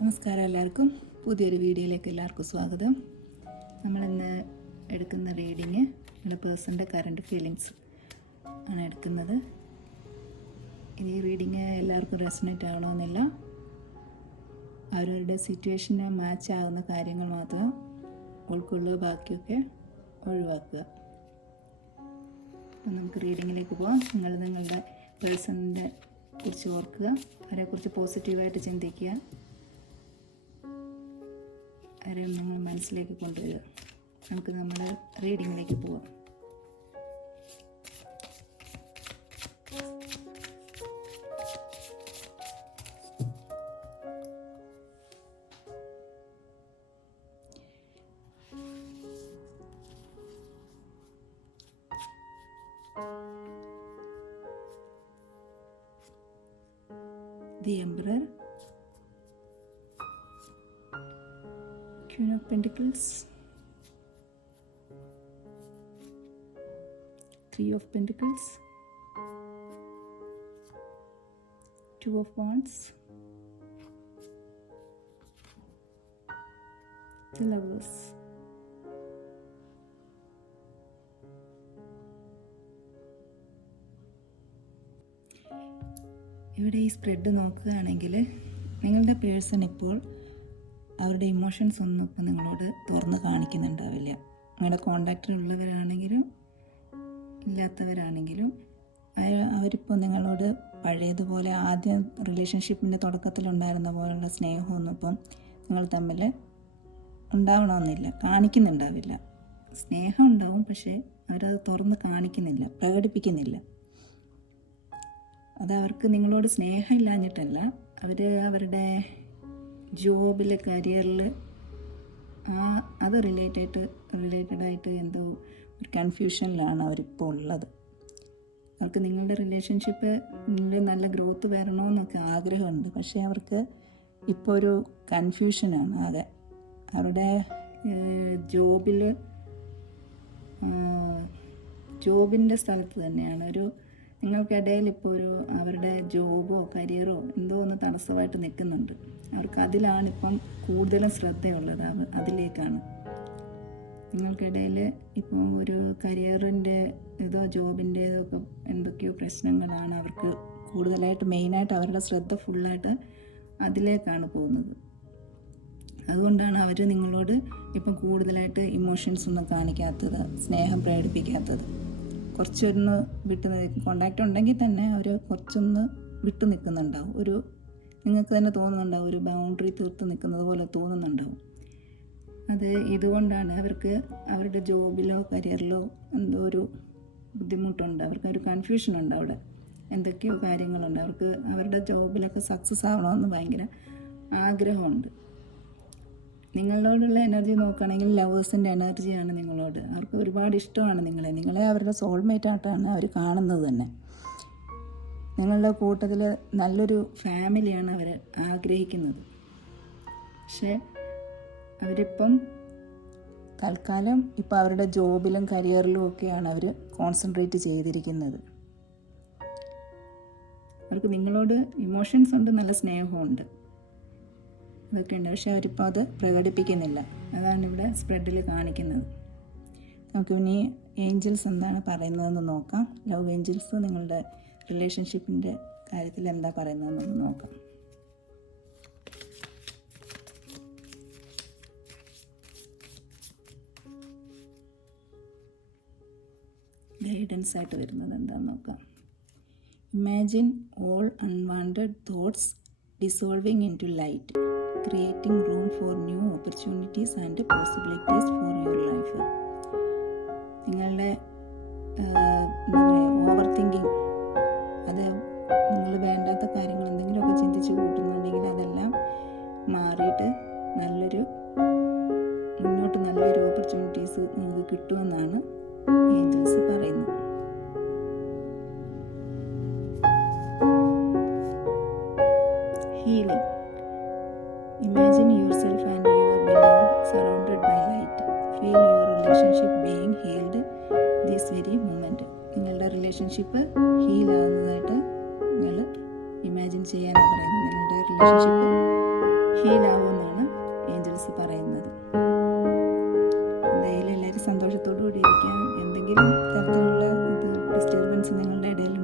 നമസ്കാരം എല്ലാവർക്കും. പുതിയൊരു വീഡിയോയിലേക്ക് എല്ലാവർക്കും സ്വാഗതം. നമ്മളിന്ന് എടുക്കുന്ന റീഡിങ് നമ്മുടെ പേഴ്സൻ്റെ കറണ്ട് ഫീലിങ്സ് ആണ് എടുക്കുന്നത്. ഈ റീഡിങ് എല്ലാവർക്കും റെസണേറ്റ് ആവണമെന്നില്ല. അവരവരുടെ സിറ്റുവേഷന് മാച്ച് ആകുന്ന കാര്യങ്ങൾ മാത്രം ഉൾക്കൊള്ളുക, ബാക്കിയൊക്കെ ഒഴിവാക്കുക. അപ്പം നമുക്ക് റീഡിങ്ങിലേക്ക് പോകാം. നിങ്ങളുടെ പേഴ്സണിനെ കുറിച്ച് ഓർക്കുക, അവരെക്കുറിച്ച് പോസിറ്റീവായിട്ട് ചിന്തിക്കുക, അവരെ നിങ്ങൾ മനസ്സിലേക്ക് കൊണ്ടുവരിക. നമുക്ക് നമ്മുടെ റീഡിങ്ങിലേക്ക് പോവാം. The Emperor, Queen of Pentacles, Three of Pentacles, Two of Wands, The Lovers. ഇവിടെ ഈ സ്പ്രെഡ് നോക്കുകയാണെങ്കിൽ നിങ്ങളുടെ പേഴ്സൺ ഇപ്പോൾ അവരുടെ ഇമോഷൻസ് ഒന്നും ഇപ്പോൾ നിങ്ങളോട് തുറന്ന് കാണിക്കുന്നുണ്ടാവില്ല. നിങ്ങളുടെ കോണ്ടാക്റ്റിലുള്ളവരാണെങ്കിലും ഇല്ലാത്തവരാണെങ്കിലും അവരിപ്പോൾ നിങ്ങളോട് പഴയതുപോലെ ആദ്യം റിലേഷൻഷിപ്പിൻ്റെ തുടക്കത്തിലുണ്ടായിരുന്ന പോലുള്ള സ്നേഹമൊന്നും ഇപ്പം നിങ്ങൾ തമ്മിൽ ഉണ്ടാവണമെന്നില്ല, കാണിക്കുന്നുണ്ടാവില്ല. സ്നേഹം ഉണ്ടാവും, പക്ഷേ അവരത് തുറന്ന് കാണിക്കുന്നില്ല, പ്രകടിപ്പിക്കുന്നില്ല. അത് അവർക്ക് നിങ്ങളോട് സ്നേഹം ഇല്ലാഞ്ഞിട്ടല്ല, അവർ അവരുടെ ജോബിൽ, കരിയറിൽ അത് റിലേറ്റഡായിട്ട് എന്തോ ഒരു കൺഫ്യൂഷനിലാണ് അവരിപ്പോൾ ഉള്ളത്. അവർക്ക് നിങ്ങളുടെ റിലേഷൻഷിപ്പ് നല്ല ഗ്രോത്ത് വരണമെന്നൊക്കെ ആഗ്രഹമുണ്ട്, പക്ഷേ അവർക്ക് ഇപ്പോൾ ഒരു കൺഫ്യൂഷനാണ് ആകെ. അവരുടെ ജോബിൻ്റെ സ്ഥലത്ത് തന്നെയാണ് നിങ്ങൾക്കിടയിൽ ഇപ്പോൾ അവരുടെ ജോബോ കരിയറോ എന്തോ ഒന്ന് തടസ്സമായിട്ട് നിൽക്കുന്നുണ്ട്. അവർക്ക് അതിലാണിപ്പം കൂടുതലും ശ്രദ്ധയുള്ളത്, അതിലേക്കാണ്. നിങ്ങൾക്കിടയിൽ ഇപ്പോൾ ഒരു കരിയറിൻ്റെ ജോബിൻ്റെ ഒക്കെ എന്തൊക്കെയോ പ്രശ്നങ്ങളാണ് അവർക്ക് കൂടുതലായിട്ട്, മെയിനായിട്ട് അവരുടെ ശ്രദ്ധ ഫുള്ളായിട്ട് അതിലേക്കാണ് പോകുന്നത്. അതുകൊണ്ടാണ് അവർ നിങ്ങളോട് ഇപ്പം കൂടുതലായിട്ട് ഇമോഷൻസ് ഒന്നും കാണിക്കാത്തത്, സ്നേഹം പ്രകടിപ്പിക്കാത്തത്. കുറച്ചൊന്ന് കോണ്ടാക്റ്റ് ഉണ്ടെങ്കിൽ തന്നെ അവർ കുറച്ചൊന്ന് വിട്ടു നിൽക്കുന്നുണ്ടാവും. നിങ്ങൾക്ക് തന്നെ തോന്നുന്നുണ്ടാവും, ഒരു ബൗണ്ടറി തീർത്ത് നിൽക്കുന്നത് പോലെ തോന്നുന്നുണ്ടാവും. അത് ഇതുകൊണ്ടാണ് അവർക്ക് അവരുടെ ജോബിലോ കരിയറിലോ എന്തോ ഒരു ബുദ്ധിമുട്ടുണ്ട്, അവർക്കൊരു കൺഫ്യൂഷനുണ്ട്. അവിടെ എന്തൊക്കെയോ കാര്യങ്ങളുണ്ട്. അവർക്ക് അവരുടെ ജോബിലൊക്കെ സക്സസ് ആവണമെന്ന് ഭയങ്കര ആഗ്രഹമുണ്ട്. നിങ്ങളോടുള്ള എനർജി നോക്കുകയാണെങ്കിൽ ലവേഴ്സിൻ്റെ എനർജിയാണ് നിങ്ങളോട്. അവർക്ക് ഒരുപാട് ഇഷ്ടമാണ് നിങ്ങളെ അവരുടെ സോൾമേറ്റായിട്ടാണ് അവർ കാണുന്നത് തന്നെ. നിങ്ങളുടെ കൂട്ടത്തിൽ നല്ലൊരു ഫാമിലിയാണ് അവർ ആഗ്രഹിക്കുന്നത്. പക്ഷേ അവരിപ്പം തൽക്കാലം ഇപ്പം അവരുടെ ജോബിലും കരിയറിലും ഒക്കെയാണ് അവർ കോൺസെൻട്രേറ്റ് ചെയ്തിരിക്കുന്നത്. അവർക്ക് നിങ്ങളോട് ഇമോഷൻസ് ഉണ്ട്, നല്ല സ്നേഹമുണ്ട്, അതൊക്കെ ഉണ്ട്. പക്ഷെ അവരിപ്പോൾ അത് പ്രകടിപ്പിക്കുന്നില്ല. അതാണ് ഇവിടെ സ്പ്രെഡിൽ കാണിക്കുന്നത്. നമുക്ക് ഇനി ഏഞ്ചൽസ് എന്താണ് പറയുന്നതെന്ന് നോക്കാം. ലവ് ഏഞ്ചൽസ് നിങ്ങളുടെ റിലേഷൻഷിപ്പിൻ്റെ കാര്യത്തിൽ എന്താ പറയുന്നതെന്നൊന്ന് നോക്കാം. ഗൈഡൻസ് ആയിട്ട് വരുന്നത് എന്താണെന്ന് നോക്കാം. Imagine all unwanted thoughts dissolving into light, creating room for new opportunities and possibilities for your life. നിങ്ങളുടെ എന്താ പറയുക, ഓവർ തിങ്കിങ്, അത് നിങ്ങൾ വേണ്ടാത്ത കാര്യങ്ങൾ എന്തെങ്കിലുമൊക്കെ ചിന്തിച്ച് കൂട്ടുന്നുണ്ടെങ്കിൽ അതെല്ലാം മാറിയിട്ട് മുന്നോട്ട് നല്ലൊരു ഓപ്പർച്യൂണിറ്റീസ് നിങ്ങൾക്ക് കിട്ടുമെന്നാണ് ഏഞ്ചൽസ് പറയുന്നത്. Healing. Imagine yourself and your beloved surrounded by light. Feel your relationship being healed this very moment. നിങ്ങളുടെ റിലേഷൻഷിപ്പ് ഹീൽ ആകുന്നതായിട്ട് നിങ്ങൾ ഇമാജിൻ ചെയ്യാനാണ് പറയുന്നത്. നിങ്ങളുടെ റിലേഷൻഷിപ്പ് ഹീലാവുമെന്നാണ് ഏഞ്ചൽസ് പറയുന്നത്. എന്തായാലും എല്ലാവരും സന്തോഷത്തോടു കൂടി ഇരിക്കാം. എന്തെങ്കിലും തരത്തിലുള്ള ഡിസ്റ്റർബൻസ് നിങ്ങളുടെ ഇടയിൽ